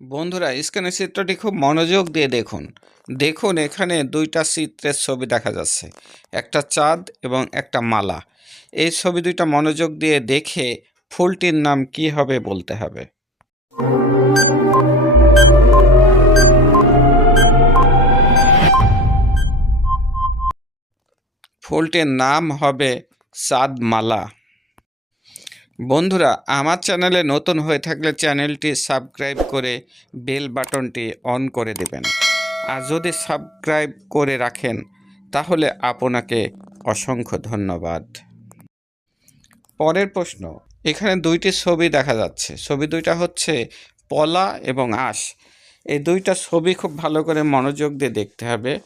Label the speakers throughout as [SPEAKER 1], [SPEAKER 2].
[SPEAKER 1] বন্ধুরা স্ক্যানের চিত্রটি খুব মনোযোগ দিয়ে দেখুন। দেখুন, এখানে দুইটা চিত্রের ছবি দেখা যাচ্ছে। একটা চাঁদ এবং একটা মালা। এই ছবি দুইটা মনোযোগ দিয়ে দেখে ফুলটির নাম কি হবে বলতে হবে। ফুলটির নাম হবে চাঁদমালা বন্ধুরা, আমার চ্যানেলে নতুন হয়ে থাকলে চ্যানেলটি সাবস্ক্রাইব করে বেল বাটনটি অন করে দেবেন। আর যদি সাবস্ক্রাইব করে রাখেন, তাহলে আপনাকে অসংখ্য ধন্যবাদ। পরের প্রশ্ন, এখানে দুইটি ছবি দেখা যাচ্ছে। ছবি দুইটা হচ্ছে পলা এবং আঁশ। এই দুইটা ছবি খুব ভালো করে মনোযোগ দিয়ে দেখতে হবে।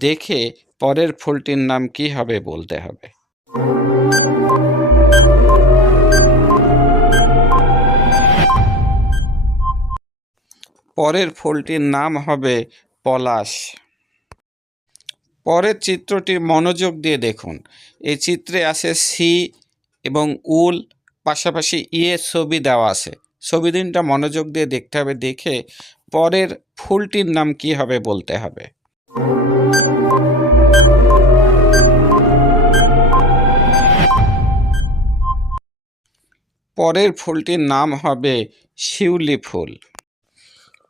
[SPEAKER 1] দেখে পরের ফুলটির নাম কি হবে বলতে হবে। পরের ফুলটির নাম হবে পলাশ। পরের চিত্রটি মনোযোগ দিয়ে দেখুন। এই চিত্রে আছে সি এবং উল, পাশাপাশি ইয়ে ছবি দেওয়া আছে। ছবি দিনটা মনোযোগ দিয়ে দেখতে হবে, দেখে পরের ফুলটির নাম কি হবে বলতে হবে। পরের ফুলটির নাম হবে শিউলি ফুল।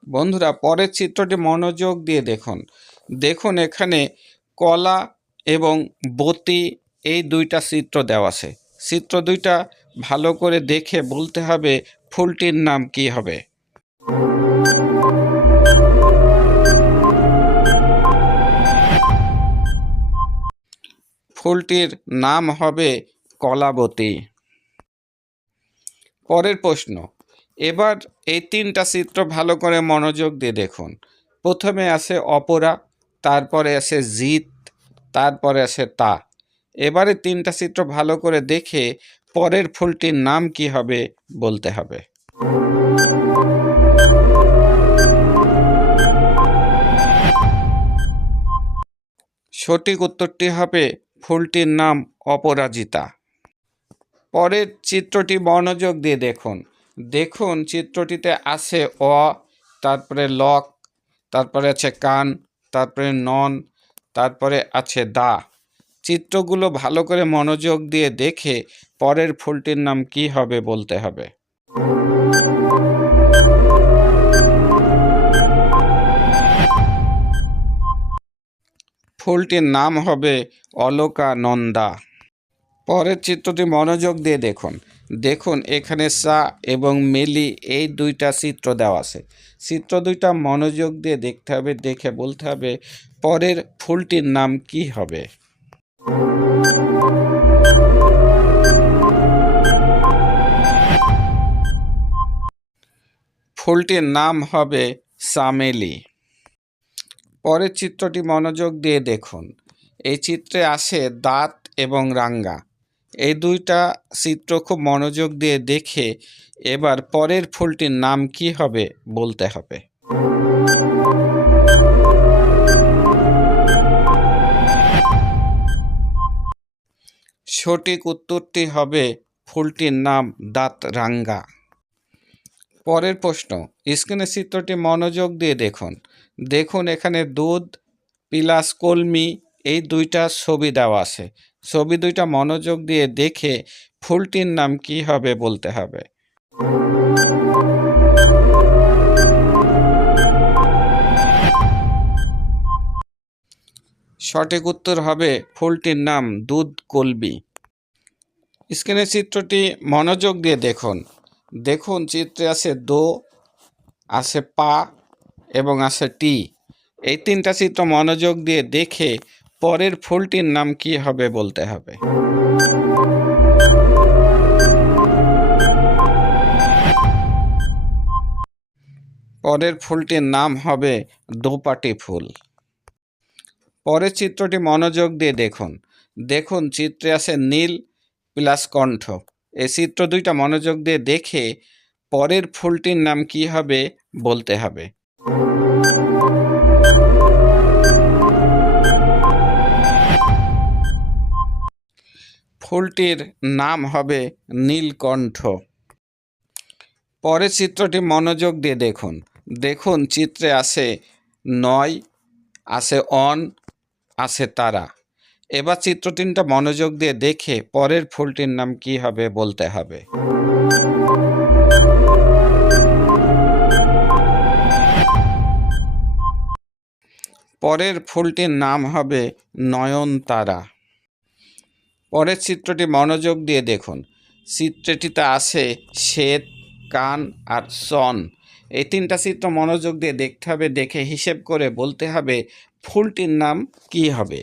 [SPEAKER 1] বন্ধুরা, পরের চিত্রটি মনোযোগ দিয়ে দেখুন। দেখুন এখানে কলা এবং বতি এই দুইটা চিত্র দেওয়া আছে। চিত্র দুইটা ভালো করে দেখে বলতে হবে ফুলটির নাম কি হবে। ফুলটির নাম হবে কলাবতী। পরের প্রশ্ন, এবার এই তিনটা চিত্র ভালো করে মনোযোগ দিয়ে দেখুন। প্রথমে আছে অপরা, তারপরে আছে জিত, তারপরে আছে তা। এবারে তিনটা চিত্র ভালো করে দেখে পরের ফুলটির নাম কি হবে বলতে হবে। সঠিক উত্তরটি হবে ফুলটির নাম অপরাজিতা। পরের চিত্রটি মনোযোগ দিয়ে দেখুন। দেখুন, চিত্রটিতে আছে অ, তারপরে লক, তারপরে আছে কান, তারপরে নন, তারপরে আছে দা। চিত্রগুলো ভালো করে মনোযোগ দিয়ে দেখে পরের ফুলটির নাম কি হবে বলতে হবে। ফুলটির নাম হবে অলকানন্দা পরের চিত্রটি মনোযোগ দিয়ে দেখুন। দেখুন, এখানে সা এবং মেলি এই দুইটা চিত্র দেওয়া আছে। চিত্র দুইটা মনোযোগ দিয়ে দেখতে হবে, দেখে বলতে হবে পরের ফুলটির নাম কি হবে। ফুলটির নাম হবে সামেলি পরের চিত্রটি মনোযোগ দিয়ে দেখুন। এই চিত্রে আছে দাঁত এবং রাঙ্গা। এই দুইটা চিত্র খুব মনোযোগ দিয়ে দেখে এবার পরের ফুলটির নাম কি হবে বলতে হবে। সঠিক উত্তরটি হবে ফুলটির নাম দাঁত রাঙ্গা পরের প্রশ্ন স্ক্রিনের চিত্রটি মনোযোগ দিয়ে দেখুন। দেখুন এখানে দুধ, পিলাস, কলমি, এই দুইটা ছবি দেওয়া আছে। ছবি দুইটা মনোযোগ দিয়ে দেখে ফুলটির নাম কি হবে বলতে হবে। সঠিক উত্তর হবে ফুলটির নাম দুধ কলবি। স্ক্রিনের চিত্রটি মনোযোগ দিয়ে দেখুন। দেখুন, চিত্রে আছে দো, আছে পা এবং আছে টি। এই তিনটা চিত্র মনোযোগ দিয়ে দেখে পরের ফুলটির নাম কি হবে বলতে হবে। পরের ফুলটির নাম হবে দোপাটি ফুল। পরের চিত্রটি মনোযোগ দিয়ে দেখুন। দেখুন, চিত্রে আছে নীল প্লাস কণ্ঠ। এই চিত্র দুইটা মনোযোগ দিয়ে দেখে পরের ফুলটির নাম কি হবে বলতে হবে। ফুলটির নাম হবে নীলকণ্ঠ। পরের চিত্রটি মনোযোগ দিয়ে দেখুন। দেখুন চিত্রে আছে নয় আছে অন আছে তারা। এবার চিত্র তিনটা মনোযোগ দিয়ে দেখে পরের ফুলটির নাম কি হবে বলতে হবে। পরের ফুলটির নাম হবে নয়নতারা। পরের চিত্রটি মনোযোগ দিয়ে দেখুন। চিত্রটিতে আছে শ্বেত, কান আর সন। এই তিনটা চিত্র মনোযোগ দিয়ে দেখতে হবে, দেখে হিসেব করে বলতে হবে ফুলটির নাম কি হবে।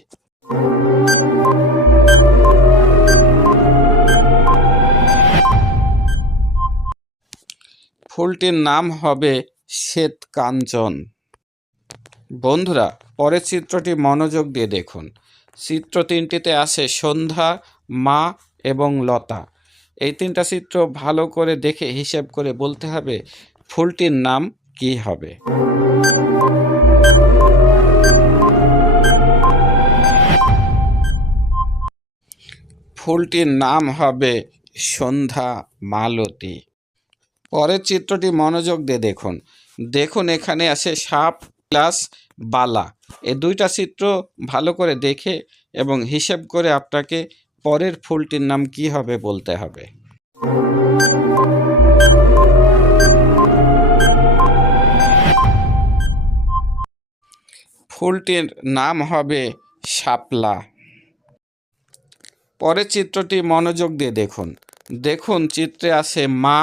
[SPEAKER 1] ফুলটির নাম হবে শ্বেত কাঞ্চন। বন্ধুরা, পরের চিত্রটি মনোযোগ দিয়ে দেখুন। চিত্র তিনটিতে আছে সন্ধ্যা, মা এবং লতা। এই তিনটা চিত্র ভালো করে দেখে হিসেব করে বলতে হবে ফুলটির নাম কি হবে। ফুলটির নাম হবে সন্ধ্যা মালতী। পরের চিত্রটি মনোযোগ দিয়ে দেখুন। দেখুন এখানে আছে সাপ প্লাস বালা। এই দুইটা চিত্র ভালো করে দেখে এবং হিসেব করে আপনাকে পরের ফুলটির নাম কি হবে বলতে হবে। ফুলটির নাম হবে শাপলা। পরের চিত্রটি মনোযোগ দিয়ে দেখুন। দেখুন চিত্রে আছে মা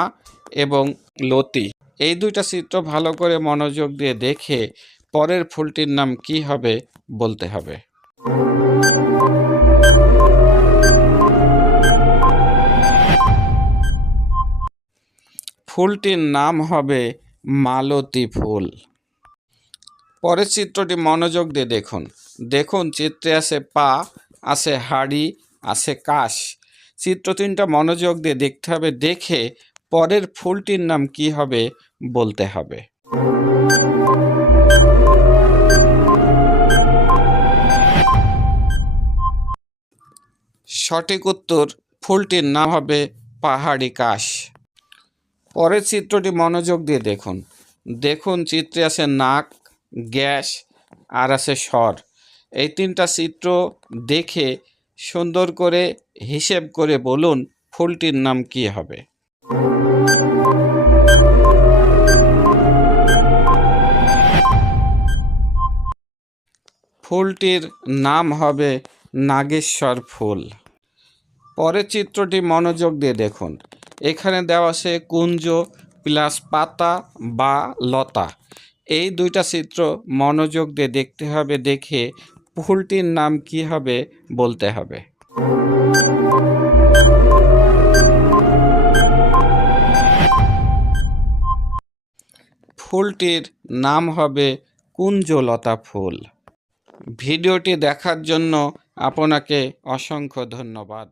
[SPEAKER 1] এবং লতি। এই দুইটা চিত্র ভালো করে মনোযোগ দিয়ে দেখে পরের ফুলটির নাম কি হবে বলতে হবে। ফুলটির নাম হবে মালতী ফুল। পরের চিত্রটি মনোযোগ দিয়ে দেখুন। দেখুন, চিত্রে আছে পা, আছে হাড়ি, আছে কাশ। চিত্র তিনটা মনোযোগ দিয়ে দেখতে হবে, দেখে পরের ফুলটির নাম কি হবে বলতে হবে। সঠিক উত্তর ফুলটির নাম হবে পাহাড়ি কাশ। পরের চিত্রটি মনোযোগ দিয়ে দেখুন। দেখুন, চিত্রে আছে নাক, গ্যাস, আর আছে স্বর। এই তিনটা চিত্র দেখে, সুন্দর করে হিসেব করে বলুন ফুলটির নাম কি হবে। ফুলটির নাম হবে নাগেশ্বর ফুল। পরের চিত্রটি মনোযোগ দিয়ে দেখুন। এখানে দেওয়া আছে কুঞ্জ প্লাস পাতা বা লতা। এই দুইটা চিত্র মনোযোগ দিয়ে দেখতে হবে, দেখে ফুলটির নাম কি হবে বলতে হবে। ফুলটির নাম হবে কুঞ্জলতা ফুল। ভিডিওটি দেখার জন্য আপনাকে অসংখ্য ধন্যবাদ।